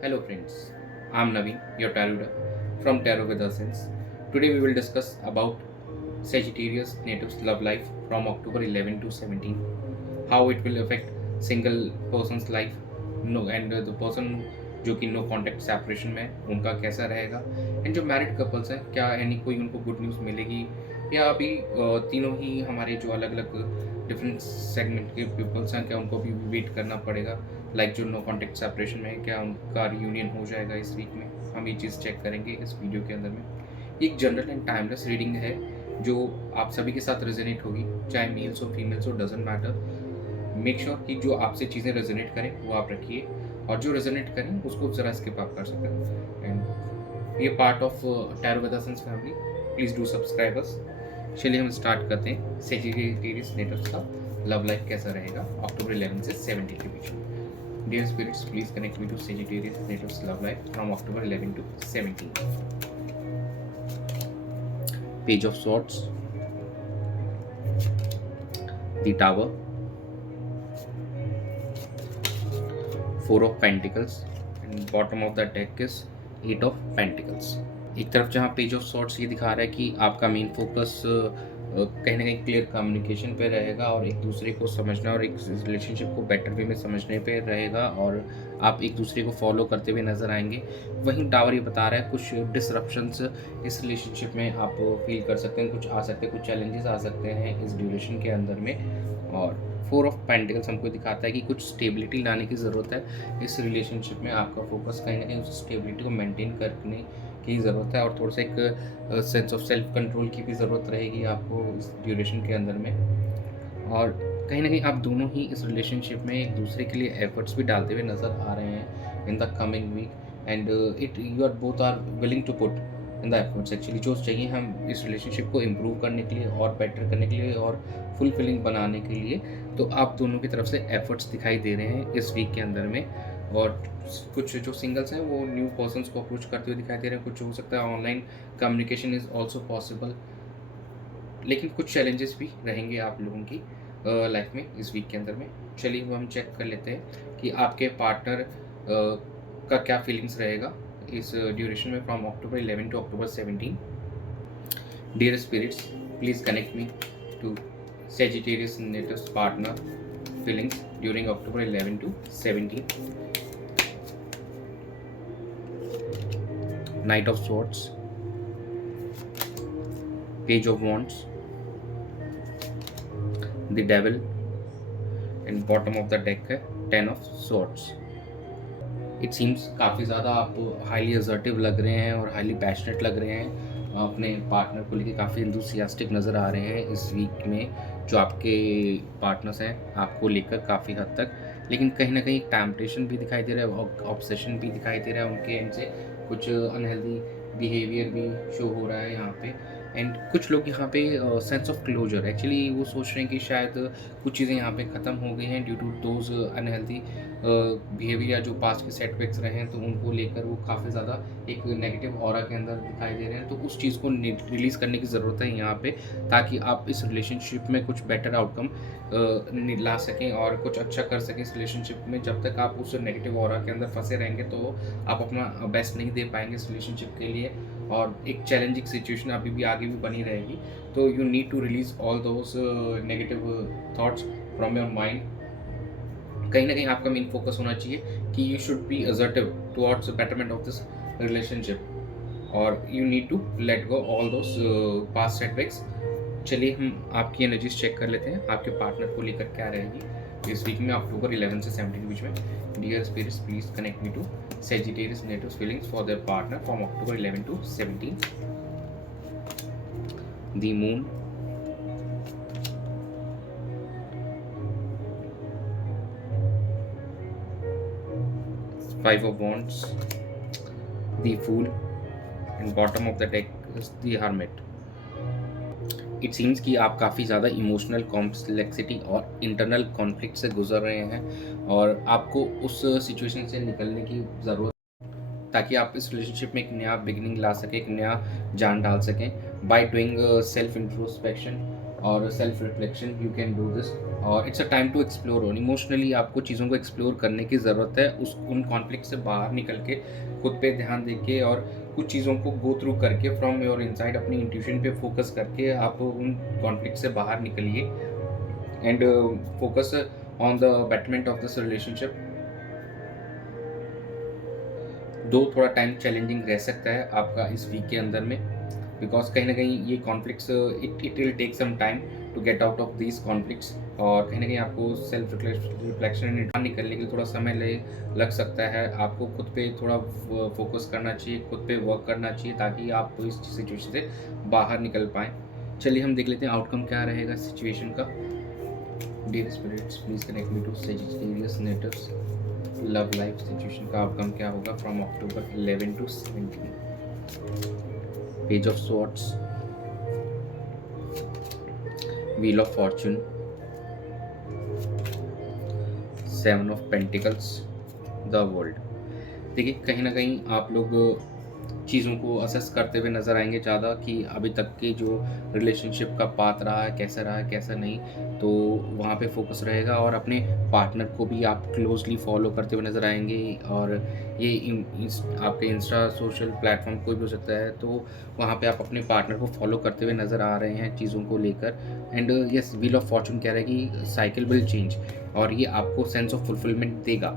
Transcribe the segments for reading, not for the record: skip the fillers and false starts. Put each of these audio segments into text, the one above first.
Hello friends, I'm Naveen, your tarot reader from Tarot with Essence. Today we will discuss about Sagittarius natives love life from October 11 to 17, how it will affect single person's life, no and the person जो कि no contact separation में है, उनका कैसा रहेगा and जो married couples हैं क्या यानी कोई उनको गुड न्यूज़ मिलेगी या अभी तीनों ही हमारे जो अलग अलग डिफरेंट सेगमेंट के पीपल्स हैं क्या उनको भी वेट करना पड़ेगा लाइक जो नो कॉन्टैक्ट सेपरेशन में है क्या उनका रियूनियन हो जाएगा इस वीक में, हम ये चीज़ चेक करेंगे इस वीडियो के अंदर में। एक जनरल एंड टाइमलेस रीडिंग है जो आप सभी के साथ रेजोनेट होगी, चाहे मेल्स हो फीमेल्स हो, डजेंट मैटर। मेक श्योर कि जो आपसे चीज़ें रेजोनेट करें वो आप रखिए और जो रेजोनेट करें उसको ज़रा स्किप आप कर सकें। एंड ये part of tarot with essence family, please do subscribe us. चलिए हम स्टार्ट करते हैं सेजिटेरियस नेटिव्स का लव लाइफ कैसा रहेगा अक्टूबर 11 से 17 के बीच में। Dear spirits, please connect me to Sagittarius natives love life from October 11 to 17. Page of Swords, the Tower, Four of Pentacles, and bottom of the deck is Eight of Pentacles. एक तरफ जहाँ page of sorts ये दिखा रहा है कि आपका main focus कहीं ना कहीं क्लियर कम्युनिकेशन पे रहेगा और एक दूसरे को समझना और एक रिलेशनशिप को बेटर वे में समझने पे रहेगा और आप एक दूसरे को फॉलो करते हुए नज़र आएंगे। वहीं टावर ये बता रहा है कुछ डिसरप्शंस इस रिलेशनशिप में आप फील कर सकते हैं, कुछ आ सकते हैं, कुछ चैलेंजेस आ सकते हैं इस ड्यूरेशन के अंदर में। और फोर ऑफ पेंटिकल्स हमको दिखाता है कि कुछ स्टेबिलिटी लाने की ज़रूरत है इस रिलेशनशिप में। आपका फोकस कहीं ना कहीं उस स्टेबिलिटी को मेंटेन करने की ज़रूरत है और थोड़ा सा एक सेंस ऑफ सेल्फ कंट्रोल की भी ज़रूरत रहेगी आपको इस ड्यूरेशन के अंदर में। और कहीं ना कहीं आप दोनों ही इस रिलेशनशिप में एक दूसरे के लिए एफर्ट्स भी डालते हुए नज़र आ रहे हैं in the coming week and it you are both are willing to put in the efforts actually जो चाहिए हम इस रिलेशनशिप को इम्प्रूव करने के लिए और बेटर करने के लिए और फुलफिलिंग बनाने के लिए। तो आप दोनों की तरफ से एफर्ट्स दिखाई दे रहे हैं इस वीक के अंदर में। और कुछ जो सिंगल्स हैं वो न्यू पर्सन्स को अप्रोच करते हुए दिखाई दे रहे हैं, कुछ हो सकता है online communication is also possible, लेकिन कुछ चैलेंजेस भी रहेंगे आप लोगों की लाइफ में इस वीक के अंदर में। चलिए वो हम चेक कर लेते हैं कि आपके पार्टनर का क्या फीलिंग्स रहेगा इस ड्यूरेशन में from October 11 to October 17। Dear spirits, please connect me to Sagittarius natives partner feelings during October 11 to 17. Knight of Swords, Page of Wands, the Devil, and bottom of the deck है Ten of Swords. It seems काफ़ी ज़्यादा आप highly assertive लग रहे हैं और highly passionate लग रहे हैं, अपने पार्टनर को लेके काफ़ी इंथुसियास्टिक नज़र आ रहे हैं इस वीक में। जो आपके पार्टनर्स हैं आपको लेकर काफ़ी हद तक, लेकिन कहीं ना कहीं टेम्पटेशन भी दिखाई दे रहा है, ऑब्सेशन भी दिखाई दे रहा है उनके एंड से, कुछ अनहेल्दी बिहेवियर भी शो हो रहा है यहाँ पे। एंड कुछ लोग यहाँ पे सेंस ऑफ क्लोजर एक्चुअली वो सोच रहे हैं कि शायद कुछ चीज़ें यहाँ पे ख़त्म हो गई हैं due to those unhealthy behaviour या जो पास्ट के सेटबैक्स रहे हैं, तो उनको लेकर वो काफ़ी ज़्यादा एक नेगेटिव ऑरा के अंदर दिखाई दे रहे हैं। तो उस चीज़ को रिलीज़ करने की ज़रूरत है यहाँ पे, ताकि आप इस रिलेशनशिप में कुछ बेटर आउटकम ला सकें और कुछ अच्छा कर सकें इस रिलेशनशिप में। जब तक आप उस नेगेटिव ऑरा के अंदर फंसे रहेंगे तो आप अपना बेस्ट नहीं दे पाएंगे इस रिलेशनशिप के लिए और एक चैलेंजिंग सिचुएशन अभी भी आगे भी बनी रहेगी। तो you need to release all those negative thoughts from your mind. कहीं ना कहीं आपका मेन फोकस होना चाहिए कि you should be assertive towards betterment of this relationship और you need to let go all those past setbacks. चलिए हम आपकी एनर्जीज चेक कर लेते हैं, आपके पार्टनर को लेकर क्या रहेगी इस वीक में October 11 से 17 के बीच में। Dear spirits, please connect me to Sagittarius natives feelings for their partner from October 11 to 17. The Moon, Five of Wands, the Fool, and bottom of the deck is the Hermit. It seems कि आप काफ़ी ज़्यादा emotional complexity और internal conflict से गुजर रहे हैं और आपको उस सिचुएशन से निकलने की ज़रूरत, ताकि आप इस रिलेशनशिप में एक नया बिगिनिंग ला सकें, एक नया जान डाल सकें बाय डूइंग सेल्फ इंट्रोस्पेक्शन और self reflection you can do this. और it's a time to explore on emotionally, आपको चीज़ों को एक्सप्लोर करने की ज़रूरत है, उस उन कॉन्फ्लिक्ट से बाहर निकल के खुद पे ध्यान देके और कुछ चीज़ों को गो थ्रू करके फ्रॉम योर इनसाइड अपनी इंट्यूशन पे फोकस करके आप उन कॉन्फ्लिक्ट से बाहर निकलिए and focus on the betterment of this relationship. दो थोड़ा टाइम चैलेंजिंग रह सकता है आपका इस वीक के अंदर में, बिकॉज कहीं ना कहीं ये conflicts it will take some time to get out of these conflicts, और कहीं ना कहीं आपको सेल्फ रिफ्लेक्शन निकलने के लिए थोड़ा समय लग सकता है। आपको खुद पे थोड़ा फोकस करना चाहिए, खुद पे वर्क करना चाहिए ताकि आप इस सिचुएशन से बाहर निकल पाएँ। चलिए हम देख लेते हैं आउटकम क्या रहेगा सिचुएशन का। Dear spirits please connect me to Sagittarius natives, love life situation का आउटकम क्या होगा from October 11 to 17। Page of swords, wheel of fortune, seven of pentacles, the world. देखिए कहीं ना कहीं आप लोग चीज़ों को असेस करते हुए नज़र आएंगे ज़्यादा कि अभी तक के जो रिलेशनशिप का पाथ रहा है कैसा नहीं, तो वहाँ पे फोकस रहेगा। और अपने पार्टनर को भी आप क्लोजली फॉलो करते हुए नज़र आएंगे, और ये आपके इंस्टा सोशल प्लेटफॉर्म कोई भी हो सकता है, तो वहाँ पे आप अपने पार्टनर को फॉलो करते हुए नज़र आ रहे हैं चीज़ों को लेकर। And yes, wheel of Fortune कह रहा है कि साइकिल विल चेंज और ये आपको सेंस ऑफ फुलफिलमेंट देगा।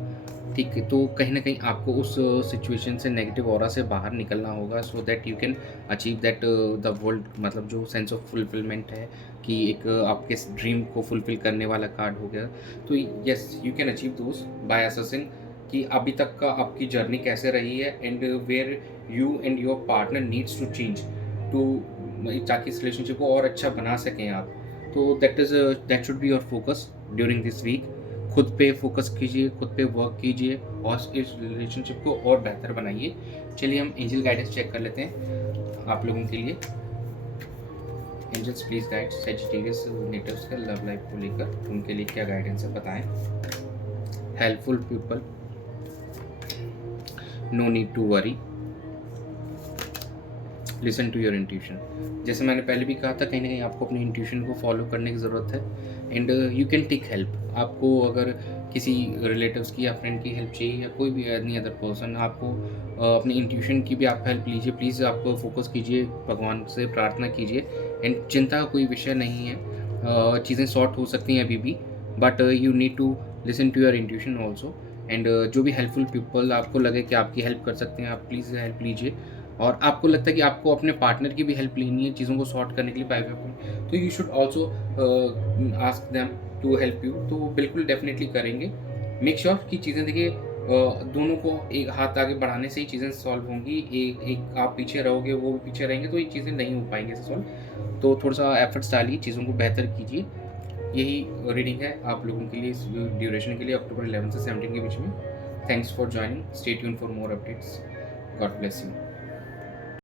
ठीक है, तो कहीं ना कहीं आपको उस सिचुएशन से नेगेटिव ऑरा से बाहर निकलना होगा, so that you can achieve that the world, मतलब जो सेंस ऑफ फुलफिलमेंट है कि एक आपके ड्रीम को फुलफिल करने वाला कार्ड हो गया। तो yes, you can achieve those by assessing कि अभी तक का आपकी जर्नी कैसे रही है and where you and your partner needs to change to, ताकि इस रिलेशनशिप को और अच्छा बना सकें आप। तो that should be your focus during this week. खुद पे फोकस कीजिए, खुद पे वर्क कीजिए और इस रिलेशनशिप को और बेहतर बनाइए। चलिए हम एंजल गाइडेंस चेक कर लेते हैं आप लोगों के लिए। Angels please guide Sagittarius natives का लव लाइफ को लेकर, उनके लिए क्या गाइडेंस है बताएं। Helpful people, no need to worry, listen to your intuition. जैसे मैंने पहले भी कहा था, कहीं ना कहीं आपको अपनी इंट्यूशन को फॉलो करने की ज़रूरत है and you can take help. आपको अगर किसी रिलेटिव्स की या फ्रेंड की हेल्प चाहिए या कोई भी एनी अदर पर्सन, आपको अपनी इंट्यूशन की भी आप हेल्प लीजिए। प्लीज़ आप फोकस कीजिए, भगवान से प्रार्थना कीजिए एंड चिंता का कोई विषय नहीं है। चीज़ें सॉर्ट हो सकती हैं अभी भी, but you need to listen to your intuition also. And जो भी हेल्पफुल पीपल आपको लगे कि आपकी हेल्प कर सकते हैं, आप प्लीज़ हेल्प लीजिए। और आपको लगता है कि आपको अपने पार्टनर की भी हेल्प लेनी है चीज़ों को सॉर्ट करने के लिए बाय वेपन, तो you should also ask them to help you. तो बिल्कुल डेफिनेटली करेंगे। मेक श्योर कि चीज़ें देखिए दोनों को एक हाथ आगे बढ़ाने से ही चीज़ें सॉल्व होंगी। एक आप पीछे रहोगे, वो भी पीछे रहेंगे, तो ये चीज़ें नहीं हो पाएंगी सॉल्व। तो थोड़ा सा एफर्ट्स डालिए, चीज़ों को बेहतर कीजिए। यही रीडिंग है आप लोगों के लिए इस ड्यूरेशन के लिए, अक्टूबर 11 से 17 के बीच में। Thanks for joining, stay tuned for more updates. God bless you.